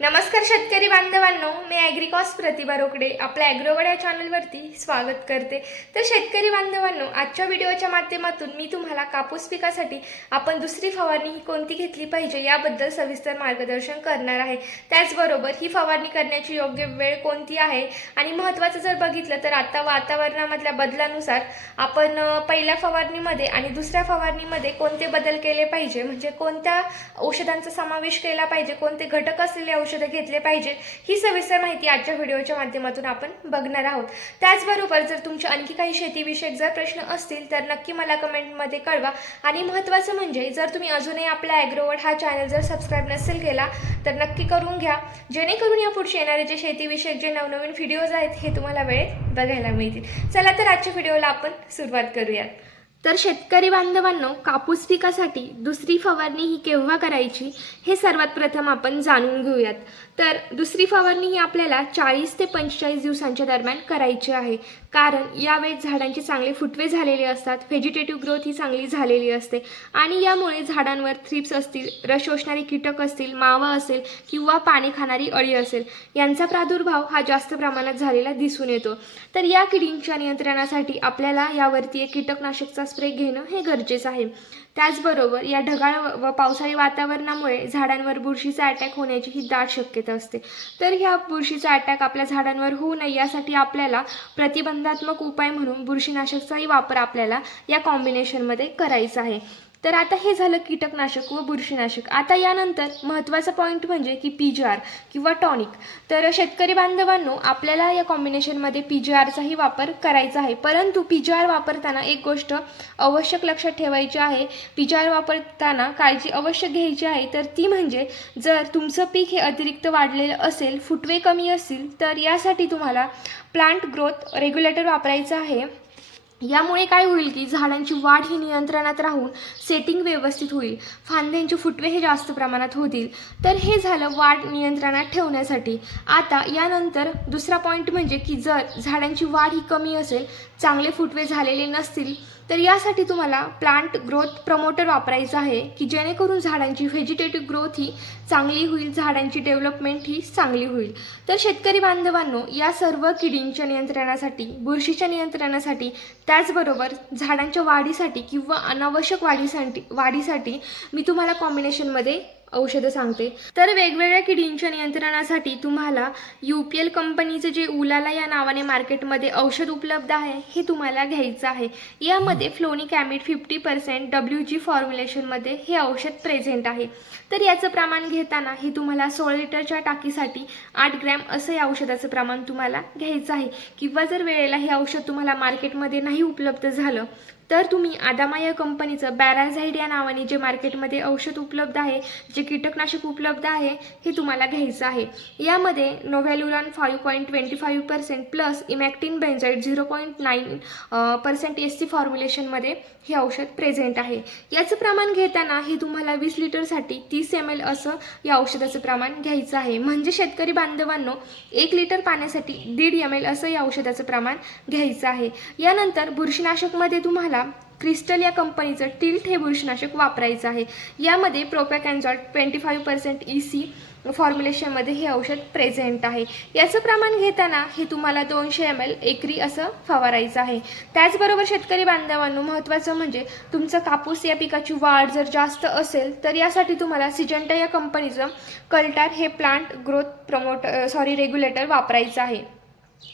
नमस्कार शेतकरी बांधवांनो मी ॲग्रिकॉस प्रतिभा रोकडे. आपल्या ॲग्रोवड या चॅनलवरती स्वागत करते. तर शेतकरी बांधवांनो आजच्या व्हिडिओच्या माध्यमातून मी तुम्हाला कापूस पिकासाठी आपण दुसरी फवारणी ही कोणती घेतली पाहिजे याबद्दल सविस्तर मार्गदर्शन करणार आहे. त्याचबरोबर ही फवारणी करण्याची योग्य वेळ कोणती आहे आणि महत्त्वाचं जर बघितलं तर आता वातावरणामधल्या बदलानुसार आपण पहिल्या फवारणीमध्ये आणि दुसऱ्या फवारणीमध्ये कोणते बदल केले पाहिजे? म्हणजे कोणत्या औषधांचा समावेश केला पाहिजे? कोणते घटक असलेले औषधं घेतले पाहिजे. ही सविस्तर माहिती आजच्या व्हिडिओच्या माध्यमातून आपण बघणार आहोत. त्याचबरोबर जर तुमचे आणखी काही शेतीविषयक जर प्रश्न असतील तर नक्की मला कमेंटमध्ये कळवा. आणि महत्त्वाचं म्हणजे जर तुम्ही अजूनही आपला ॲग्रोवर्ड हा चॅनल जर सबस्क्राईब नसेल केला तर नक्की करून घ्या. जेणेकरून या पुढचे येणारे जे शेतीविषयक जे नवनवीन व्हिडिओज आहेत हे तुम्हाला वेळेत बघायला मिळतील. चला तर आजच्या व्हिडिओला आपण सुरुवात करूयात. तर शेतकरी बांधवांनो कापूस पिकासाठी दुसरी फवारणी ही केव्हा करायची हे सर्वात प्रथम आपण जाणून घेऊयात. तर दुसरी फवारणी ही आपल्याला चाळीस ते पंचेचाळीस दिवसांच्या दरम्यान करायची आहे. कारण यावेळेस झाडांचे चांगले फुटवे झालेले असतात व्हेजिटेटिव्ह ग्रोथ ही चांगली झालेली असते आणि यामुळे झाडांवर थ्रिप्स असतील रस शोषणारी कीटक असतील मावा असेल किंवा पाणी खाणारी अळी असेल यांचा प्रादुर्भाव हा जास्त प्रमाणात झालेला दिसून येतो. तर या किडींच्या नियंत्रणासाठी आपल्याला यावरती एक कीटकनाशकचा स्प्रे घेणं हे गरजेचं आहे. त्याचबरोबर या ढगाळ व- पावसाळी वातावरणामुळे झाडांवर बुरशीचा अटॅक होण्याची ही दाट शक्यता असते. तर ह्या बुरशीचा अटॅक आपल्या झाडांवर होऊ नये यासाठी आपल्याला प्रतिबंधात्मक उपाय म्हणून बुरशीनाशकचाही वापर आपल्याला या कॉम्बिनेशनमध्ये करायचा आहे. तर आता हे झालं कीटकनाशक व बुरशीनाशक. आता यानंतर महत्त्वाचा पॉईंट म्हणजे की पी जी आर किंवा टॉनिक तर शेतकरी बांधवांनो आपल्याला या कॉम्बिनेशनमध्ये पी जी आरचाही वापर करायचा आहे. परंतु पी जी आर वापरताना एक गोष्ट आवश्यक लक्षात ठेवायची आहे. पी जी आर वापरताना काळजी अवश्य घ्यायची आहे. तर ती म्हणजे जर तुमचं पीक हे अतिरिक्त वाढलेलं असेल फुटवे कमी असतील तर यासाठी तुम्हाला प्लांट ग्रोथ रेग्युलेटर वापरायचं आहे. यामुळे काय होईल की झाडांची वाढ ही नियंत्रणात राहून सेटिंग व्यवस्थित होईल. फांद्यांचे फुटवे हे जास्त प्रमाणात होतील. तर हे झालं वाढ नियंत्रणात ठेवण्यासाठी. आता यानंतर दुसरा पॉईंट म्हणजे की जर झाडांची वाढ ही कमी असेल चांगले फुटवे झालेले नसतील तर यासाठी तुम्हाला प्लांट ग्रोथ प्रमोटर वापरायचं आहे की जेणेकरून झाडांची व्हेजिटेटिव्ह ग्रोथ ही चांगली होईल झाडांची डेव्हलपमेंट ही चांगली होईल. तर शेतकरी बांधवांनो या सर्व किडींच्या नियंत्रणासाठी बुरशीच्या नियंत्रणासाठी त्याचबरोबर झाडांच्या वाढीसाठी किंवा अनावश्यक वाढीसाठी वाढीसाठी मी तुम्हाला कॉम्बिनेशनमध्ये औषधं सांगते. तर वेगवेगळ्या किडींच्या नियंत्रणासाठी तुम्हाला यू पी एल कंपनीचं जे उलाला या नावाने मार्केटमध्ये औषध उपलब्ध आहे हे तुम्हाला घ्यायचं आहे. यामध्ये flonicamid fifty percent W G फॉर्म्युलेशनमध्ये हे औषध प्रेझेंट आहे. तर याचं प्रमाण घेताना हे तुम्हाला सोळा लिटरच्या टाकीसाठी आठ ग्रॅम असं या औषधाचं प्रमाण तुम्हाला घ्यायचं आहे. किंवा जर वेळेला हे औषध तुम्हाला मार्केटमध्ये नाही उपलब्ध झालं तर तुम्ही आदामा या कंपनीचं बॅराझाईड या नावाने जे मार्केटमध्ये औषध उपलब्ध आहे जे कीटकनाशक उपलब्ध आहे हे तुम्हाला घ्यायचं आहे. यामध्ये novaluron five point twenty five percent plus emamectin benzoate zero point nine percent S C फॉर्म्युलेशनमध्ये हे औषध प्रेझेंट आहे. याचं प्रमाण घेताना हे तुम्हाला वीस लिटरसाठी तीस एम एल असं या औषधाचं प्रमाण घ्यायचं आहे. म्हणजे शेतकरी बांधवांनो एक लिटर पाण्यासाठी दीड एम एल असं या औषधाचं प्रमाण घ्यायचं आहे. यानंतर बुरशीनाशकमध्ये तुम्हाला क्रिस्टल या कंपनीचं टिल्ट हे बुरशीनाशक वापरायचं आहे. यामध्ये propiconazole twenty five percent E C फॉर्म्युलेशनमध्ये हे औषध प्रेझेंट आहे. याचं प्रमाण घेताना हे तुम्हाला दोनशे एम एल एकरी असं फवारायचं आहे. त्याचबरोबर शेतकरी बांधवांनो महत्त्वाचं म्हणजे तुमचं कापूस या पिकाची वाढ जर जास्त असेल तर यासाठी तुम्हाला सिजंटा या कंपनीचं कल्टार हे plant growth promote sorry regulator वापरायचं आहे.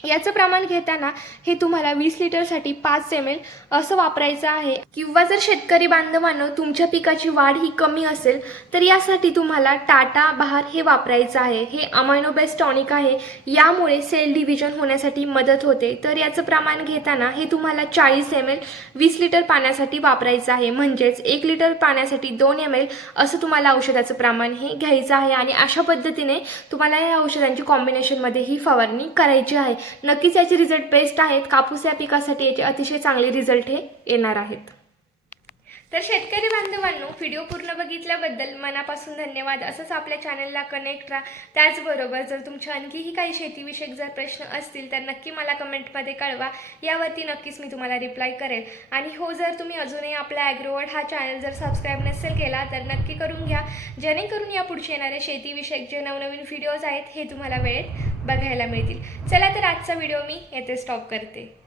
याचं प्रमाण घेताना हे तुम्हाला वीस लिटरसाठी पाच एम एल असं वापरायचं आहे. किंवा जर शेतकरी बांधवांनो तुमच्या पिकाची वाढ ही कमी असेल तर यासाठी तुम्हाला टाटा बहार हे वापरायचं आहे. हे अमायनो बेस्ट टॉनिक आहे. यामुळे सेल डिव्हिजन होण्यासाठी मदत होते. तर याचं प्रमाण घेताना हे तुम्हाला चाळीस एम एल वीस लिटर पाण्यासाठी वापरायचं आहे. म्हणजेच एक लिटर पाण्यासाठी दोन एम एल असं तुम्हाला औषधाचं प्रमाण हे घ्यायचं आहे. आणि अशा पद्धतीने तुम्हाला या औषधांची कॉम्बिनेशनमध्ये ही फवारणी करायची आहे. आहे. नक्कीच याचे रिझल्ट बेस्ट आहेत. कापूस या पिकासाठी याचे अतिशय चांगले रिझल्ट हे येणार आहेत. तर शेतकरी बांधवांनो व्हिडिओ पूर्ण बघितल्याबद्दल मनापासून धन्यवाद. असंच आपल्या चॅनलला कनेक्ट राहा. त्याचबरोबर जर तुमचे आणखीही काही शेतीविषयक जर प्रश्न असतील तर नक्की मला कमेंटमध्ये कळवा. यावरती नक्कीच मी तुम्हाला रिप्लाय करेल. आणि हो जर तुम्ही अजूनही आपला ॲग्रोवर्ड हा चॅनल जर सबस्क्राईब नसेल केला तर नक्की करून घ्या. जेणेकरून या पुढचे येणारे शेतीविषयक जे नवनवीन व्हिडिओज आहेत हे तुम्हाला वेळेत बघायला मिळतील. चला तर आजचा व्हिडिओ मी येथे स्टॉप करते.